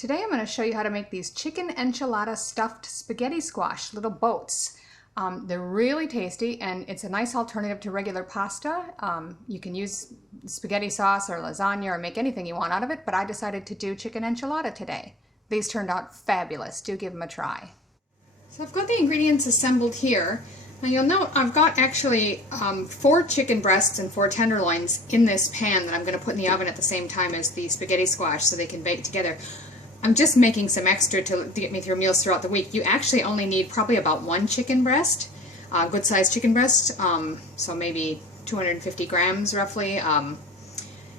Today I'm going to show you how to make these chicken enchilada stuffed spaghetti squash, little boats. They're really tasty and it's a nice alternative to regular pasta. You can use spaghetti sauce or lasagna or make anything you want out of it, but I decided to do chicken enchilada today. These turned out fabulous. Do give them a try. So I've got the ingredients assembled here. Now you'll note I've got actually 4 chicken breasts and 4 tenderloins in this pan that I'm going to put in the oven at the same time as the spaghetti squash so they can bake together. I'm just making some extra to get me through meals throughout the week. You actually only need probably about 1 chicken breast, good sized chicken breast, so maybe 250 grams roughly. So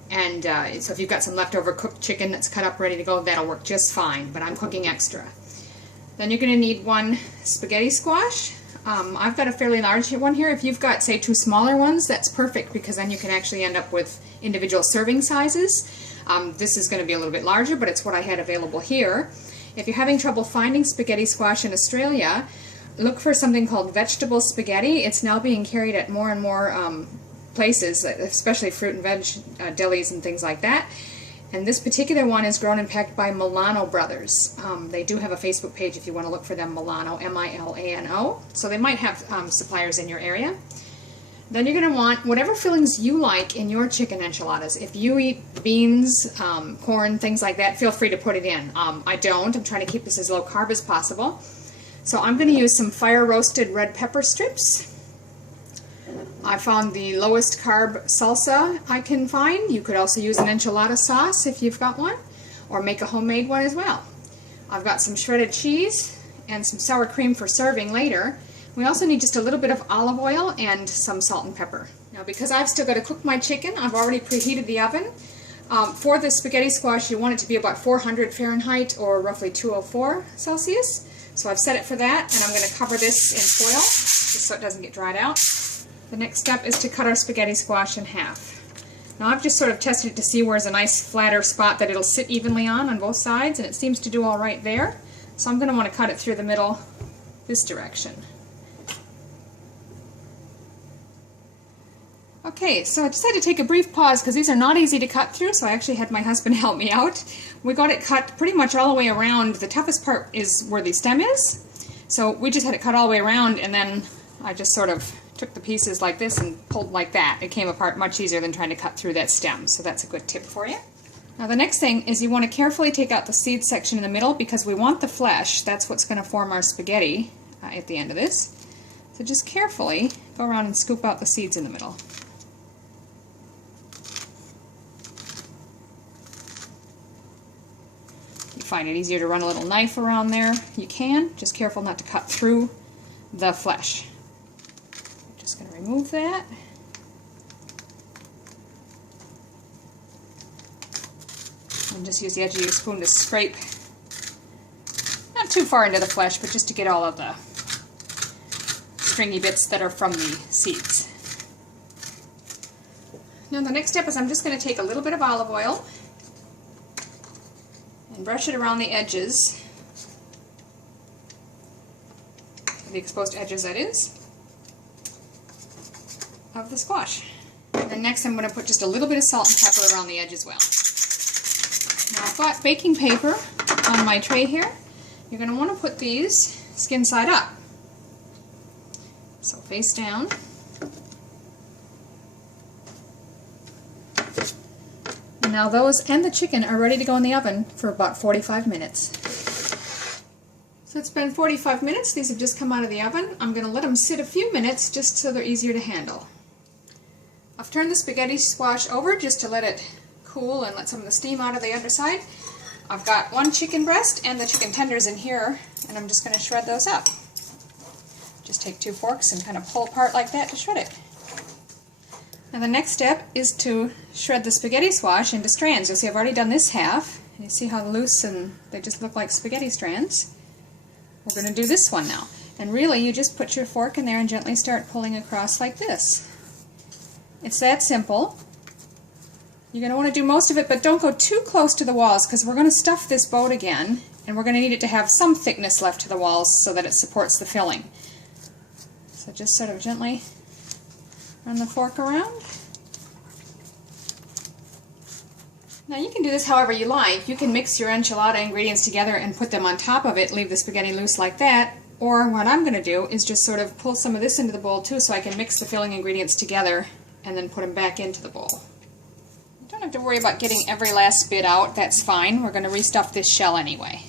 if you've got some leftover cooked chicken that's cut up ready to go, that'll work just fine, but I'm cooking extra. Then you're going to need 1 spaghetti squash. I've got a fairly large one here. If you've got, say, 2 smaller ones, that's perfect because then you can actually end up with individual serving sizes. This is going to be a little bit larger, but it's what I had available here. If you're having trouble finding spaghetti squash in Australia, look for something called vegetable spaghetti. It's now being carried at more and more places, especially fruit and veg delis and things like that. And this particular one is grown and packed by Milano Brothers. They do have a Facebook page if you want to look for them, Milano, M-I-L-A-N-O. So they might have suppliers in your area. Then you're going to want whatever fillings you like in your chicken enchiladas. If you eat beans, corn, things like that, feel free to put it in. I don't. I'm trying to keep this as low carb as possible. So I'm going to use some fire roasted red pepper strips. I found the lowest carb salsa I can find. You could also use an enchilada sauce if you've got one, or make a homemade one as well. I've got some shredded cheese and some sour cream for serving later. We also need just a little bit of olive oil and some salt and pepper. Now because I've still got to cook my chicken, I've already preheated the oven. For the spaghetti squash you want it to be about 400 Fahrenheit or roughly 204 Celsius. So I've set it for that, and I'm going to cover this in foil just so it doesn't get dried out. The next step is to cut our spaghetti squash in half. Now I've just sort of tested it to see where's a nice flatter spot that it'll sit evenly on both sides, and it seems to do all right there. So I'm going to want to cut it through the middle this direction. Okay, so I decided to take a brief pause because these are not easy to cut through, so I actually had my husband help me out. We got it cut pretty much all the way around. The toughest part is where the stem is. So we just had it cut all the way around, and then I just sort of took the pieces like this and pulled like that. It came apart much easier than trying to cut through that stem, so that's a good tip for you. Now the next thing is you want to carefully take out the seed section in the middle because we want the flesh. That's what's going to form our spaghetti at the end of this. So just carefully go around and scoop out the seeds in the middle. Find it easier to run a little knife around there, you can. Just careful not to cut through the flesh. I'm just going to remove that. And just use the edge of your spoon to scrape, not too far into the flesh, but just to get all of the stringy bits that are from the seeds. Now the next step is I'm just going to take a little bit of olive oil and brush it around the edges, the exposed edges that is, of the squash. And then next I'm going to put just a little bit of salt and pepper around the edge as well. Now I've got baking paper on my tray here. You're going to want to put these skin side up. So face down. Now those and the chicken are ready to go in the oven for about 45 minutes. So it's been 45 minutes. These have just come out of the oven. I'm going to let them sit a few minutes just so they're easier to handle. I've turned the spaghetti squash over just to let it cool and let some of the steam out of the underside. I've got 1 chicken breast and the chicken tenders in here, and I'm just going to shred those up. Just take 2 forks and kind of pull apart like that to shred it. Now the next step is to shred the spaghetti squash into strands. You'll see I've already done this half. And you see how loose and they just look like spaghetti strands. We're going to do this one now. And really you just put your fork in there and gently start pulling across like this. It's that simple. You're going to want to do most of it, but don't go too close to the walls because we're going to stuff this boat again, and we're going to need it to have some thickness left to the walls so that it supports the filling. So just sort of gently run the fork around. Now you can do this however you like. You can mix your enchilada ingredients together and put them on top of it, leave the spaghetti loose like that. Or what I'm going to do is just sort of pull some of this into the bowl too, so I can mix the filling ingredients together and then put them back into the bowl. You don't have to worry about getting every last bit out. That's fine. We're going to restuff this shell anyway.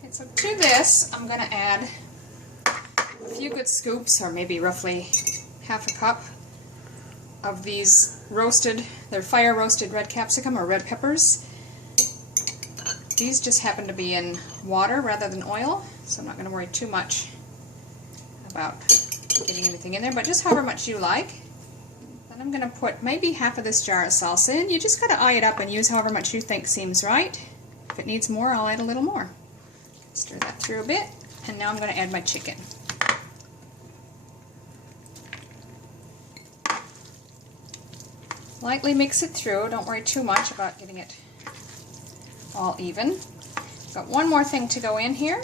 Okay, so to this I'm going to add a few good scoops, or maybe roughly half a cup of these roasted, they're fire roasted red capsicum or red peppers. These just happen to be in water rather than oil, so I'm not going to worry too much about getting anything in there, but just however much you like. Then I'm going to put maybe half of this jar of salsa in. You just got to eye it up and use however much you think seems right. If it needs more, I'll add a little more. Stir that through a bit, and now I'm going to add my chicken. Lightly mix it through. Don't worry too much about getting it all even. Got one more thing to go in here,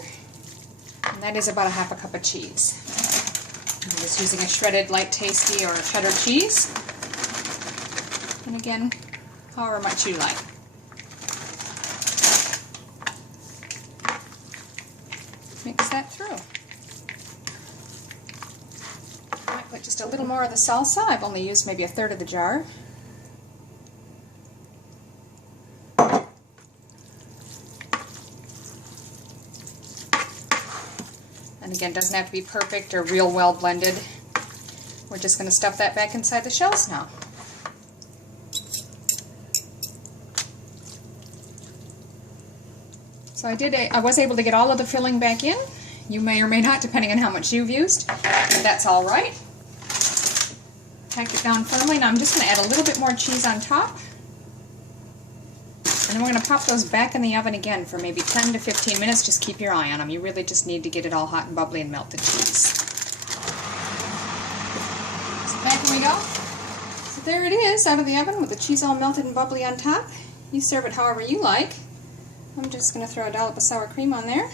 and that is about a half a cup of cheese. I'm just using a shredded light tasty or cheddar cheese. And again, however much you like. Mix that through. I might put just a little more of the salsa. I've only used maybe a third of the jar. And again, doesn't have to be perfect or real well blended. We're just going to stuff that back inside the shells now. So I was able to get all of the filling back in. You may or may not, depending on how much you've used. But that's all right. Pack it down firmly. Now I'm just going to add a little bit more cheese on top. And then we're going to pop those back in the oven again for maybe 10 to 15 minutes. Just keep your eye on them. You really just need to get it all hot and bubbly and melt the cheese. So back we go. So there it is, out of the oven with the cheese all melted and bubbly on top. You serve it however you like. I'm just going to throw a dollop of sour cream on there.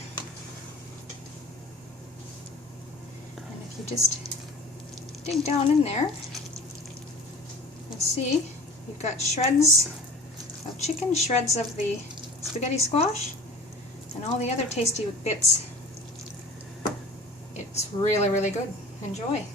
And if you just dig down in there, you'll see you've got shreds of chicken, shreds of the spaghetti squash, and all the other tasty bits. It's really, really good. Enjoy.